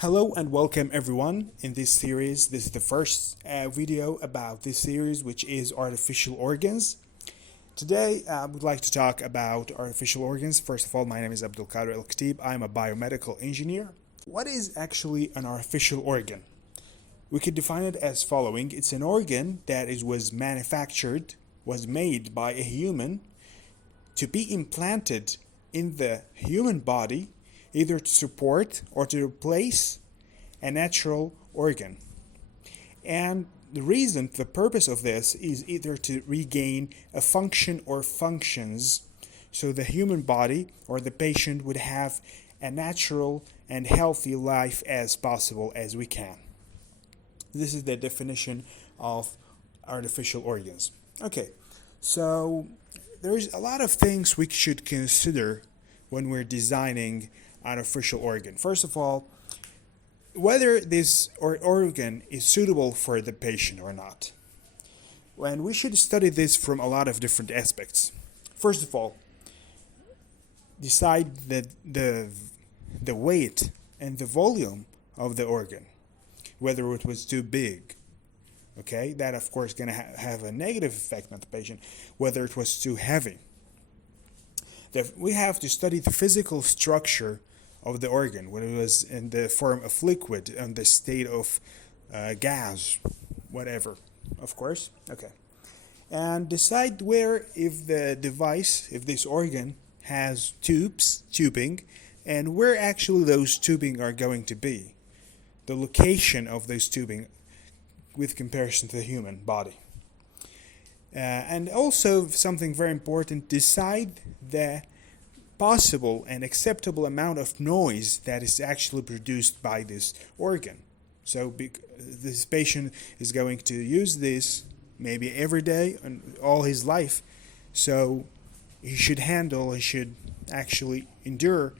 Hello and welcome everyone in this series. This is the first video about this series, which is artificial organs. Today I would like to talk about artificial organs. First of all, my name is AlKhatib. I'm a biomedical engineer. What is actually an artificial organ? We could define it as following. It's an organ that was made by a human to be implanted in the human body, either to support or to replace a natural organ. And the purpose of this is either to regain a function or functions, so the human body or the patient would have a natural and healthy life as possible as we can. This is the definition of artificial organs. Okay, so there's a lot of things we should consider when we're designing artificial organ. First of all, whether this organ is suitable for the patient or not. And we should study this from a lot of different aspects. First of all, decide the weight and the volume of the organ, whether it was too big. Okay, that of course going to have a negative effect on the patient. Whether it was too heavy. We have to study the physical structure of the organ, whether it was in the form of liquid, in the state of gas, whatever, of course. Okay, and decide where, if this organ has tubing, and where actually those tubing are going to be, the location of those tubing with comparison to the human body. And also something very important, decide the possible and acceptable amount of noise that is actually produced by this organ. So this patient is going to use this maybe every day and all his life, so he should actually endure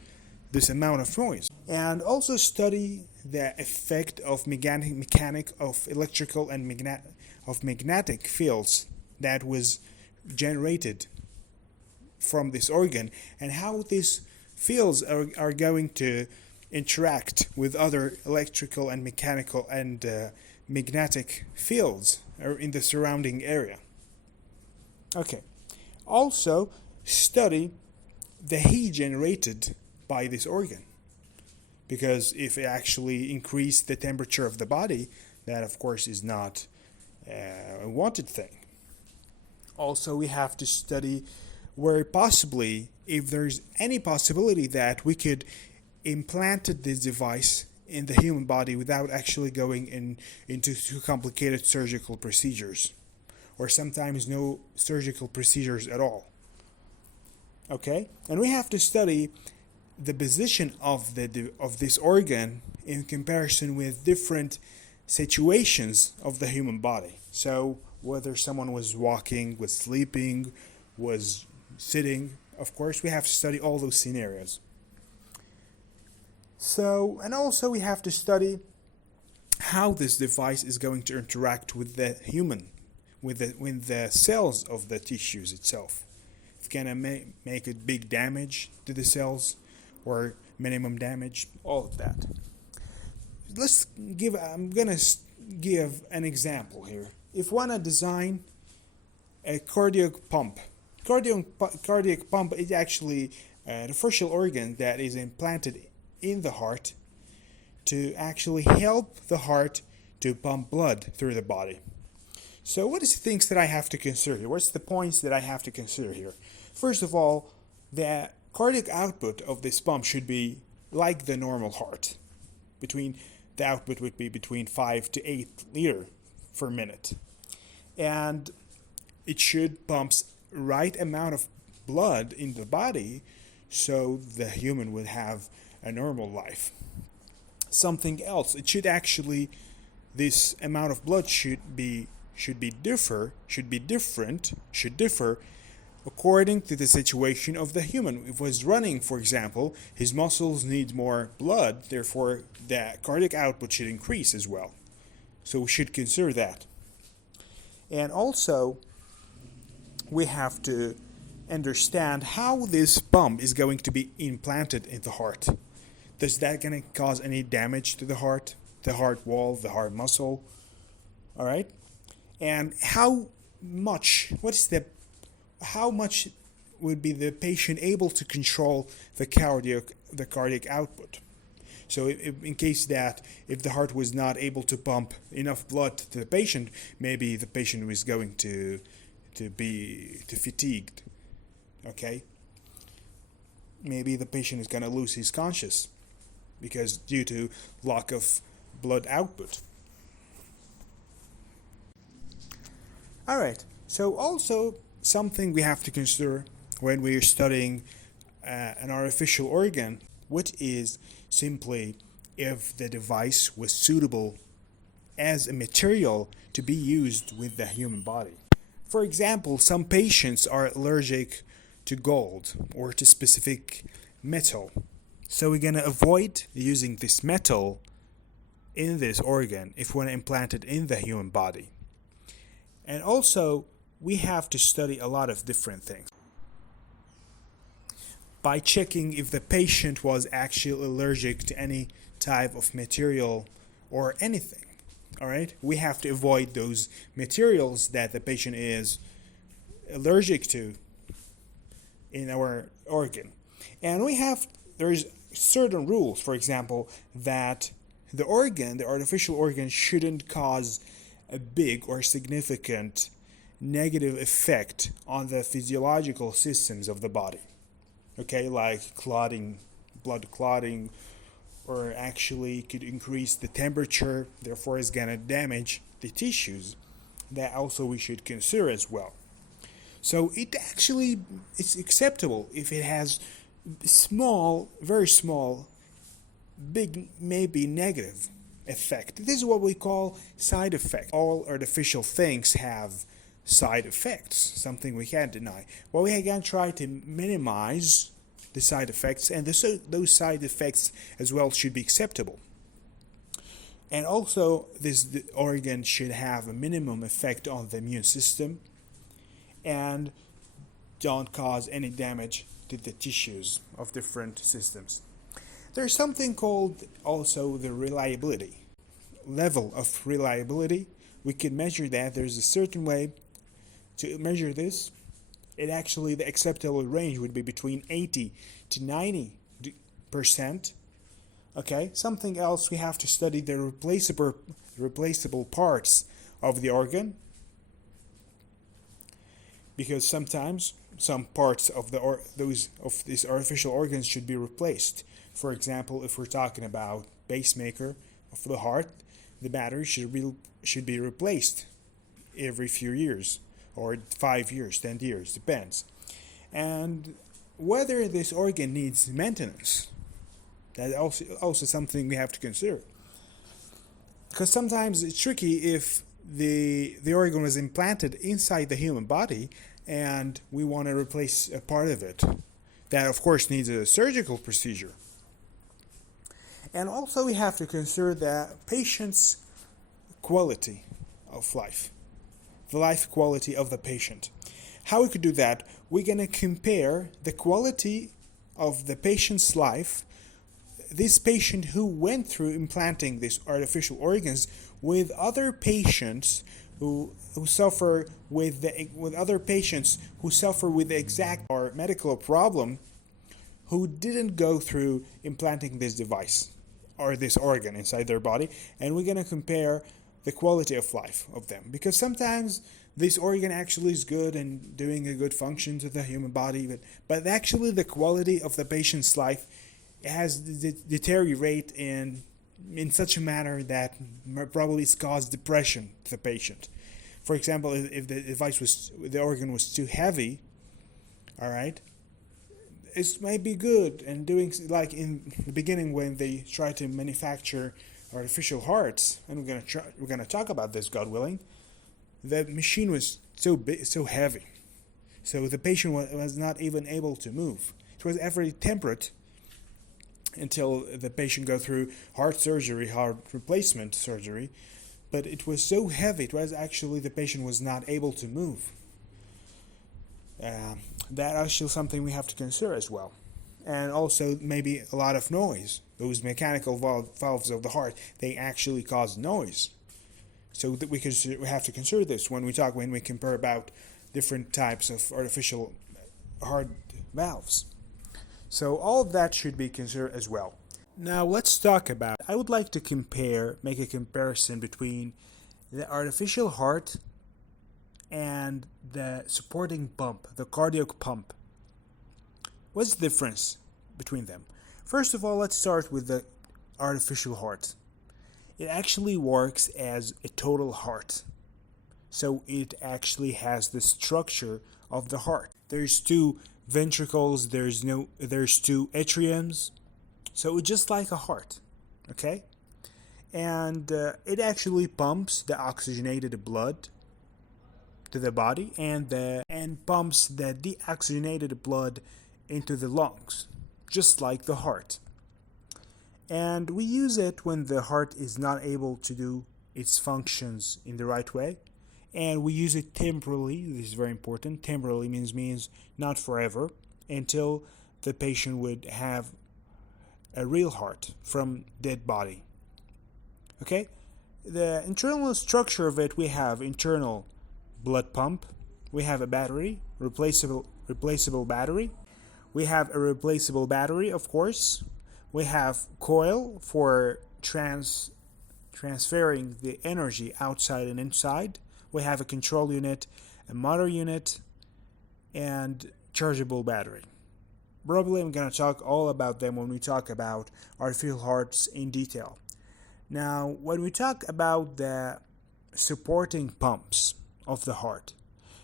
this amount of noise. And also study the effect of electrical and magnetic fields that was generated from this organ, and how these fields are going to interact with other electrical and mechanical and magnetic fields in the surrounding area. Okay. Also study the heat generated by this organ, because if it actually increased the temperature of the body, that of course is not a wanted thing. Also, we have to study where possibly, if there's any possibility that we could implant this device in the human body without actually going into too complicated surgical procedures, or sometimes no surgical procedures at all. Okay, and we have to study the position of this organ in comparison with different situations of the human body. So whether someone was walking, was sleeping, was sitting, of course we have to study all those scenarios. So, and also we have to study how this device is going to interact with the human, with the cells of the tissues itself. If it's gonna make a big damage to the cells or minimum damage, all of that. I'm gonna give an example here. If one design a cardiac pump is actually an artificial organ that is implanted in the heart to actually help the heart to pump blood through the body. So what is the things that I have to consider here? What's the points that I have to consider here? First of all, the cardiac output of this pump should be like the normal heart. The output would be between 5 to 8 liters per minute. And it should pump right amount of blood in the body so the human would have a normal life. Something else, this amount of blood should differ according to the situation of the human. If he was running, for example, his muscles need more blood, therefore the cardiac output should increase as well. So we should consider that. And also, we have to understand how this pump is going to be implanted in the heart. Does that gonna cause any damage to the heart wall, the heart muscle? All right. And how much would be the patient able to control the cardiac output? So in case that if the heart was not able to pump enough blood to the patient, maybe the patient was going to be fatigued. Okay? Maybe the patient is going to lose his conscious because due to lack of blood output. All right. So also something we have to consider when we're studying an artificial organ, which is simply if the device was suitable as a material to be used with the human body. For example, some patients are allergic to gold or to specific metal. So we're going to avoid using this metal in this organ if we want to implant it in the human body. And also, we have to study a lot of different things by checking if the patient was actually allergic to any type of material or anything. All right, we have to avoid those materials that the patient is allergic to in our organ. And there's certain rules, for example, that the artificial organ shouldn't cause a big or significant negative effect on the physiological systems of the body. Okay, like blood clotting, or actually could increase the temperature, therefore is going to damage the tissues. That also we should consider as well. So it's acceptable if it has small, very small, big, maybe negative effect. This is what we call side effect. All artificial things have side effects, something we can't deny. Well, we can try to minimize the side effects, and those side effects as well should be acceptable. And also, the organ should have a minimum effect on the immune system and don't cause any damage to the tissues of different systems. There's something called also the reliability. Level of reliability. We can measure that. There's a certain way to measure this. The acceptable range would be between 80 to 90%. Okay, something else, we have to study the replaceable parts of the organ, because sometimes some parts of these artificial organs should be replaced. For example, if we're talking about pacemaker of the heart, the battery should be replaced every few years, or 5 years, 10 years, depends. And whether this organ needs maintenance, that's also something we have to consider. Because sometimes it's tricky if the organ was implanted inside the human body and we want to replace a part of it. That, of course, needs a surgical procedure. And also we have to consider the patient's quality of life. The life quality of the patient. How we could do that? We're going to compare the quality of the patient's life, this patient who went through implanting these artificial organs, with other patients who suffer with other patients who suffer with the exact or medical problem, who didn't go through implanting this device or this organ inside their body, and we're going to compare the quality of life of them, because sometimes this organ actually is good and doing a good function to the human body, but actually the quality of the patient's life has deteriorated in such a manner that probably it's caused depression to the patient. For example, if the organ was too heavy, all right, it might be good and doing, like in the beginning when they try to manufacture artificial hearts, and we're gonna talk about this, God willing. The machine was so big, so heavy, so the patient was not even able to move. It was every temperate until the patient go through heart replacement surgery, but it was so heavy. It was actually the patient was not able to move. That actually something we have to consider as well. and also maybe a lot of noise. Those mechanical valves of the heart, they actually cause noise. So that we have to consider this when we compare about different types of artificial heart valves. So all of that should be considered as well. Now let's talk about, I would like to make a comparison between the artificial heart and the supporting pump, the cardiac pump. What's the difference between them? First of all, let's start with the artificial heart. It actually works as a total heart. So it actually has the structure of the heart. There's two ventricles, there's two atriums. So it's just like a heart, okay? And it actually pumps the oxygenated blood to the body and pumps the deoxygenated blood into the lungs, just like the heart. And we use it when the heart is not able to do its functions in the right way. And we use it temporarily. This is very important. Temporarily means not forever, until the patient would have a real heart from dead body. Okay? The internal structure of it, we have internal blood pump. We have a battery, replaceable battery. We have a replaceable battery, of course. We have coil for transferring the energy outside and inside. We have a control unit, a motor unit, and chargeable battery. Probably I'm going to talk all about them when we talk about artificial hearts in detail. Now, when we talk about the supporting pumps of the heart,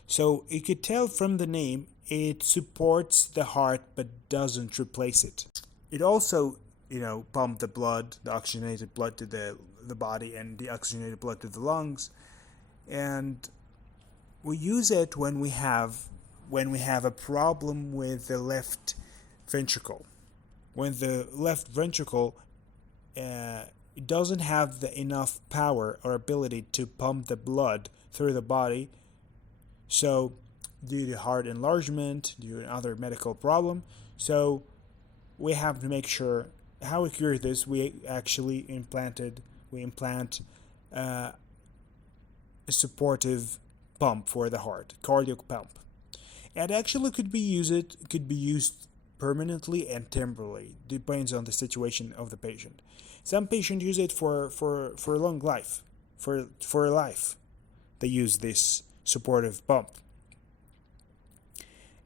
so you could tell from the name, it supports the heart but doesn't replace it. It also, pump the blood, the oxygenated blood to the body and the oxygenated blood to the lungs. And we use it when we have a problem with the left ventricle. When the left ventricle it doesn't have enough power or ability to pump the blood through the body, so due to heart enlargement, due to another medical problem, so we have to make sure how we cure this. We implant a supportive pump for the heart, cardiac pump. And actually could be used permanently and temporarily, depends on the situation of the patient. Some patients use it for a long life, for life. They use this supportive pump.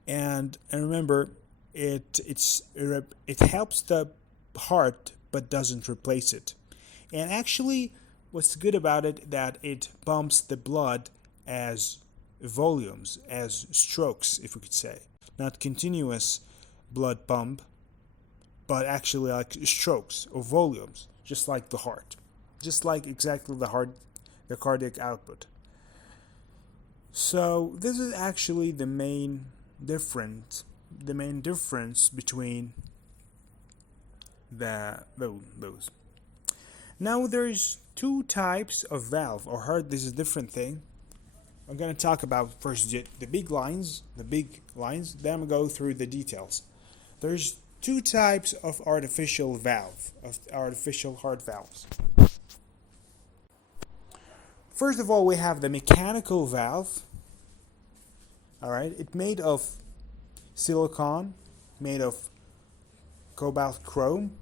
And remember, it helps the heart but doesn't replace it. And actually, what's good about it, that it pumps the blood as volumes, as strokes, if we could say. Not continuous blood pump, but actually like strokes or volumes, just like the heart. Just like exactly the cardiac output. So this is actually the main difference between those. Now there's two types of valve or heart. This is a different thing. I'm going to talk about first the big lines, then I'm going to go through the details. There's two types of artificial heart valves. First of all, we have the mechanical valve. All right, it's made of silicone, made of cobalt chrome.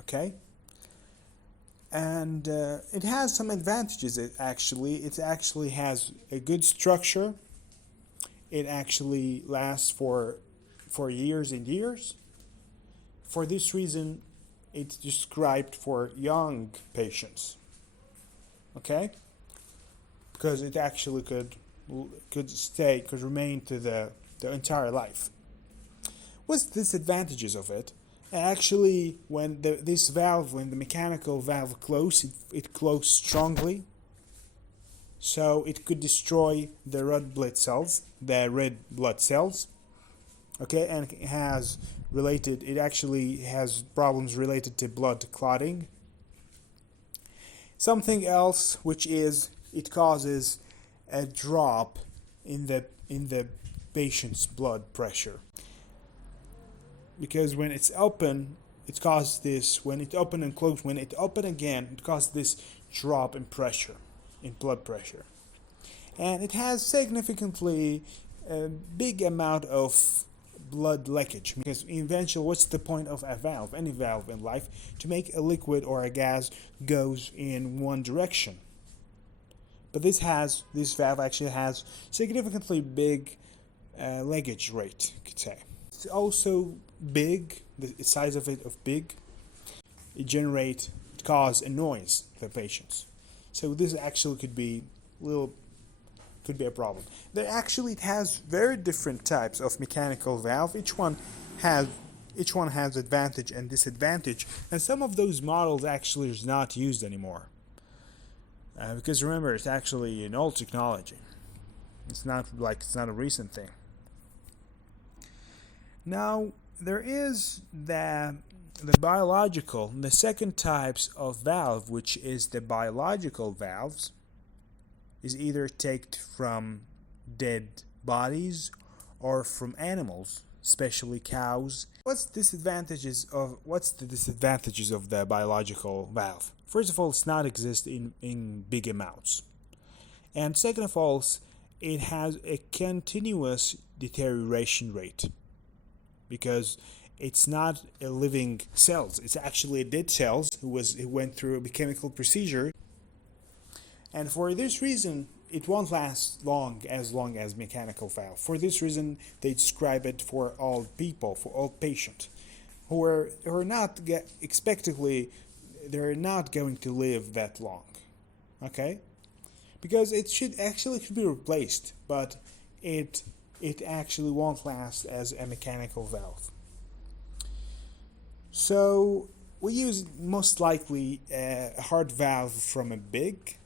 Okay. And it has some advantages. It actually has a good structure. It actually lasts for years and years. For this reason, it's described for young patients. Okay, because it actually could remain to the entire life. What's the disadvantages of it? Actually, when the mechanical valve closes, it closes strongly, so it could destroy the red blood cells. Okay, and it actually has problems related to blood clotting. Something else, which is it causes a drop in the patient's blood pressure. because when it's open, it causes this, when it open and close, when it open again, it causes this drop in pressure, in blood pressure. And it has significantly a big amount of blood leakage, because eventually, what's the point of a valve, any valve in life, to make a liquid or a gas goes in one direction? But this valve actually has significantly big leakage rate, you could say. It's also big, the size of it big. It cause a noise to the patients. So this actually could be a problem. There actually has very different types of mechanical valve. Each one has advantage and disadvantage, and some of those models actually is not used anymore. Because remember, it's actually an old technology. It's not a recent thing. Now there is the second types of valve, which is the biological valves, is either taken from dead bodies or from animals, especially cows. What's the disadvantages of the biological valve? First of all, it's not exist in big amounts. And second of all, it has a continuous deterioration rate, because it's not a living cells. It's actually a dead cells who went through a chemical procedure. And for this reason, it won't last long as mechanical valve. For this reason, they describe it for all people, for all patients, who are not they're not going to live that long. Okay? Because it should be replaced, but it actually won't last as a mechanical valve. So we use most likely a heart valve from a big,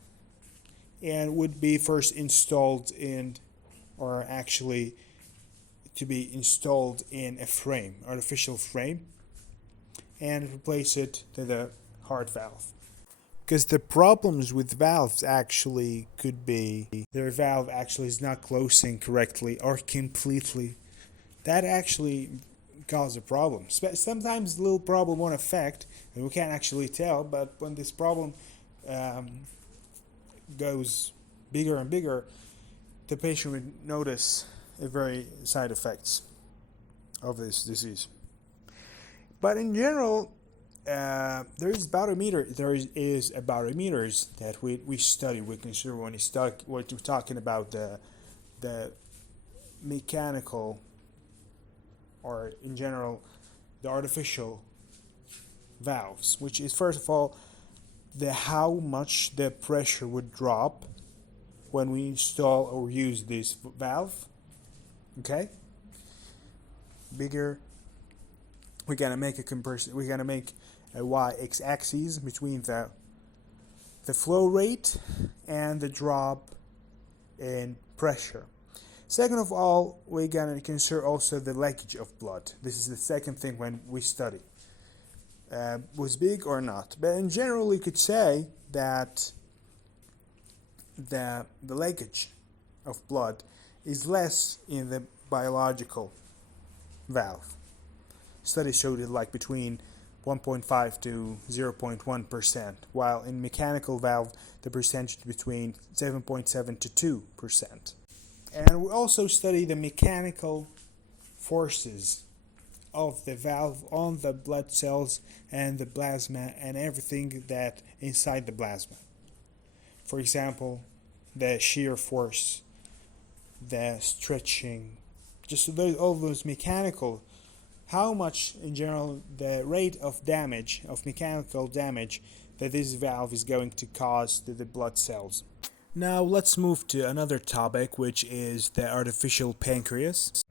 and would be first installed in, or actually to be installed in a frame, artificial frame, and replace it to the heart valve. Because the problems with valves actually could be their valve actually is not closing correctly or completely. That actually causes a problem. Sometimes the little problem won't affect, and we can't actually tell, but when this problem goes bigger and bigger, the patient would notice very side effects of this disease. But in general, there is barometers that we study. We consider when we're talking about the mechanical, or in general the artificial valves, which is first of all how much the pressure would drop when we install or use this valve. Okay, bigger. We're gonna make a comparison. We're gonna make a y-axis between the flow rate and the drop in pressure. Second of all, we're gonna consider also the leakage of blood. This is the second thing when we study. Was big or not. But in general, you could say that the leakage of blood is less in the biological valve. Studies showed it between 1.5 to 0.1%, while in mechanical valve the percentage between 7.7 to 2%. And we also study the mechanical forces of the valve on the blood cells and the plasma and everything that inside the plasma. For example, the shear force, the stretching, just all those mechanical, how much in general the rate of damage, of mechanical damage, that this valve is going to cause to the blood cells. Now let's move to another topic, which is the artificial pancreas.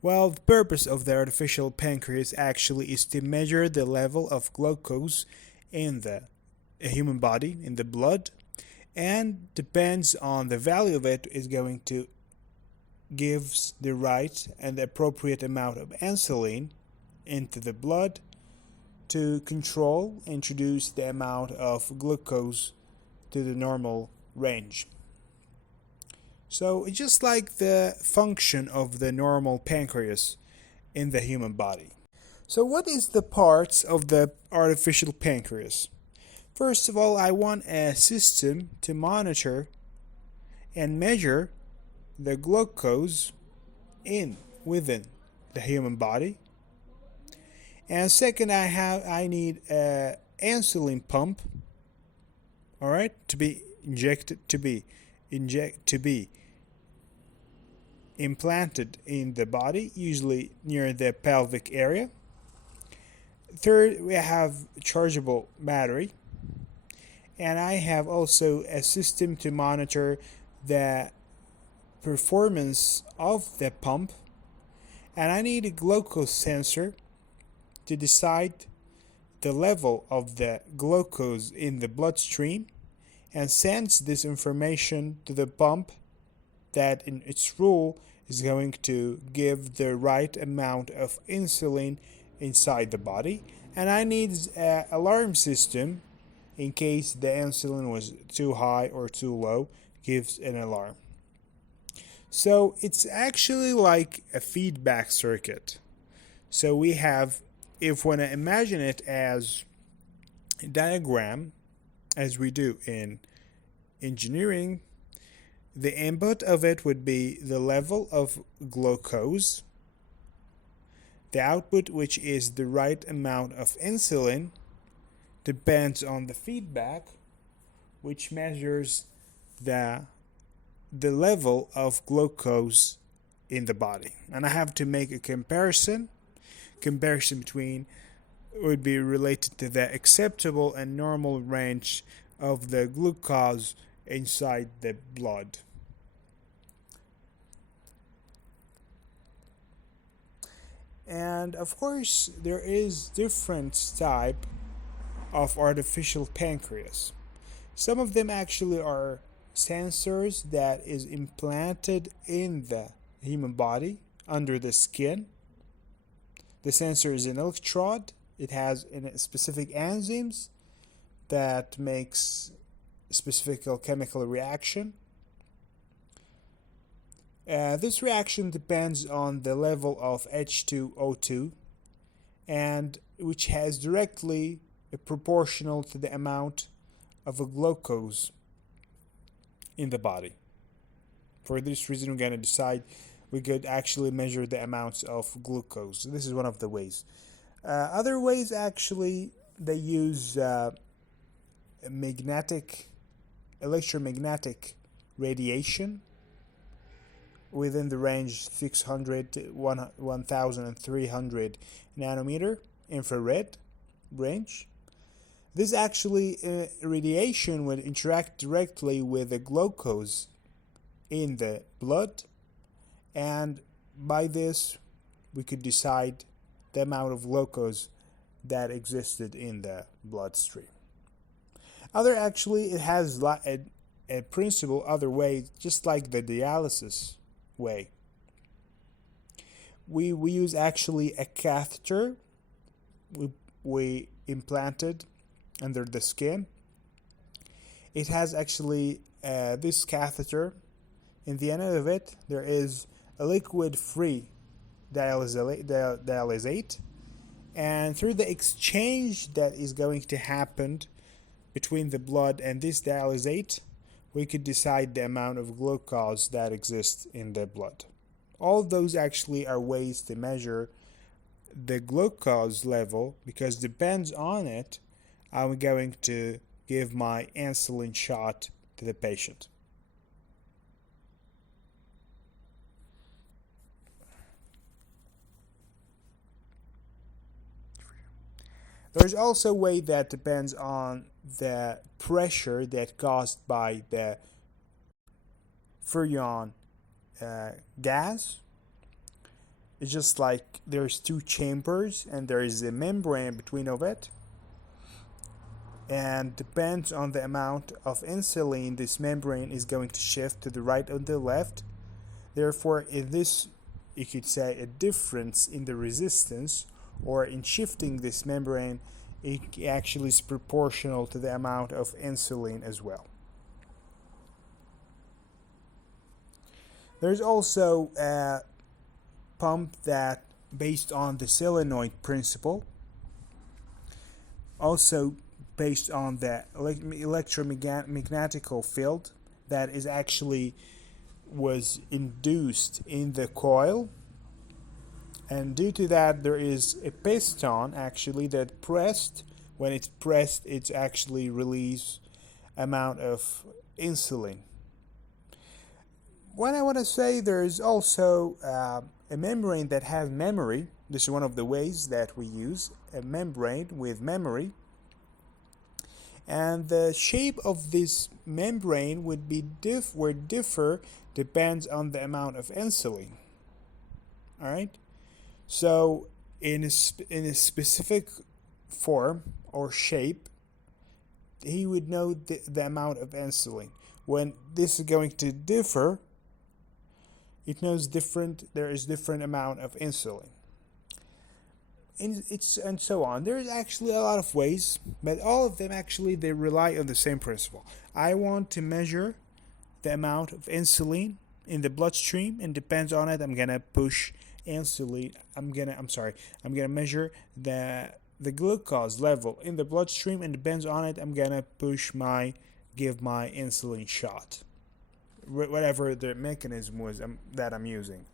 Well, the purpose of the artificial pancreas actually is to measure the level of glucose in the human body, in the blood, and depends on the value of it is going to gives the right and the appropriate amount of insulin into the blood to introduce the amount of glucose to the normal range. So it's just like the function of the normal pancreas in the human body. So what is the parts of the artificial pancreas? First of all, I want a system to monitor and measure the glucose within the human body. And second, I need a insulin pump, all right, to be implanted in the body, usually near the pelvic area. Third, we have chargeable battery, and I have also a system to monitor the performance of the pump, and I need a glucose sensor to decide the level of the glucose in the bloodstream and sends this information to the pump that in its role is going to give the right amount of insulin inside the body. And I need an alarm system in case the insulin was too high or too low, gives an alarm. So it's actually like a feedback circuit. So we have, if we want to imagine it as a diagram, as we do in engineering, the input of it would be the level of glucose, the output, which is the right amount of insulin, depends on the feedback, which measures the level of glucose in the body. And I have to make a comparison between would be related to the acceptable and normal range of the glucose inside the blood. And of course, there is different type of artificial pancreas. Some of them actually are sensors that is implanted in the human body under the skin. The sensor is an electrode. It has specific enzymes that makes specific chemical reaction. This reaction depends on the level of H2O2, and which has directly proportional to the amount of a glucose in the body. For this reason, we're going to decide we could actually measure the amounts of glucose. This is one of the ways. Other ways, actually, they use electromagnetic radiation within the range 600 to 1300 nanometer infrared range. This actually radiation would interact directly with the glucose in the blood, and by this we could decide the amount of glucose that existed in the bloodstream. It has a principle other way, just like the dialysis way. We use actually a catheter we implanted under the skin. It has actually this catheter. In the end of it, there is a liquid-free dialysate, and through the exchange that is going to happen between the blood and this dialysate, we could decide the amount of glucose that exists in the blood. All those actually are ways to measure the glucose level, because depends on it, I'm going to give my insulin shot to the patient. There's also a way that depends on the pressure that caused by the Freon gas. It's just like there's two chambers and there is a membrane between of it, and depends on the amount of insulin this membrane is going to shift to the right or the left. Therefore, in this, you could say a difference in the resistance, or in shifting this membrane, it actually is proportional to the amount of insulin as well. There's also a pump that based on the solenoid principle, also based on the electromagnetical field that is actually was induced in the coil, and due to that there is a piston actually that pressed. When it's pressed, it's actually release amount of insulin. What I want to say, there is also a membrane that has memory. This is one of the ways that we use a membrane with memory, and the shape of this membrane would be differ depends on the amount of insulin. All right, so in a specific form or shape, he would know the amount of insulin. When this is going to differ, it knows there is different amount of insulin. And so on. There's actually a lot of ways, but all of them actually they rely on the same principle. I want to measure the amount of insulin in the bloodstream, and depends on it, I'm gonna push insulin. I'm gonna measure the glucose level in the bloodstream, and depends on it, I'm gonna give my insulin shot, whatever the mechanism was that I'm using.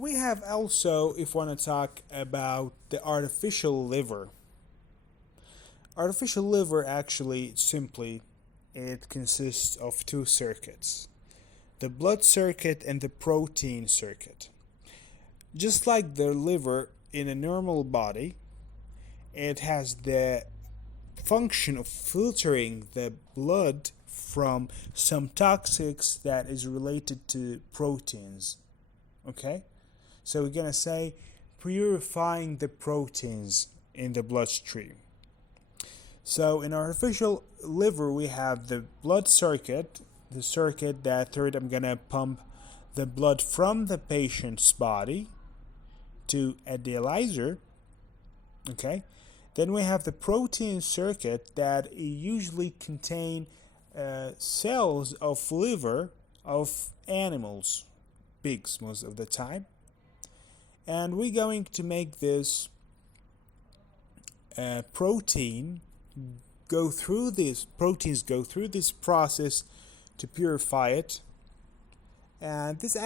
We have also, if we want to talk about the artificial liver. Artificial liver actually simply it consists of two circuits, the blood circuit and the protein circuit. Just like the liver in a normal body, it has the function of filtering the blood from some toxics that is related to proteins. Okay? So we're gonna say purifying the proteins in the bloodstream. So in artificial liver, we have the blood circuit, the circuit that I'm gonna pump the blood from the patient's body to a dialyzer. Okay, then we have the protein circuit that usually contain cells of liver of animals, pigs most of the time. And we're going to make this proteins go through this process to purify it. And this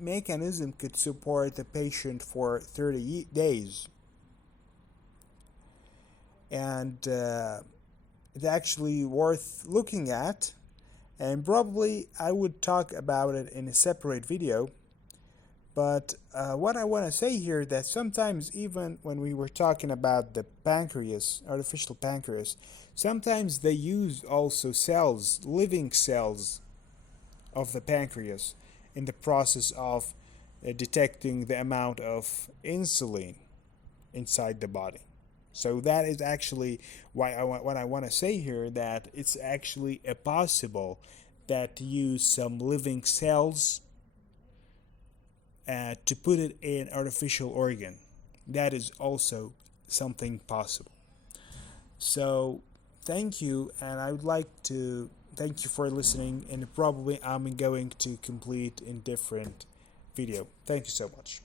mechanism could support the patient for 30 days. And it's actually worth looking at. And probably I would talk about it in a separate video. But what I want to say here, that sometimes even when we were talking about the pancreas, artificial pancreas, sometimes they use also cells, living cells of the pancreas in the process of detecting the amount of insulin inside the body. So that is actually what I want to say here, that it's actually possible that to use some living cells to put it in artificial organ. That is also something possible. So thank you, and I would like to thank you for listening, and probably I'm going to complete in different video. Thank you so much.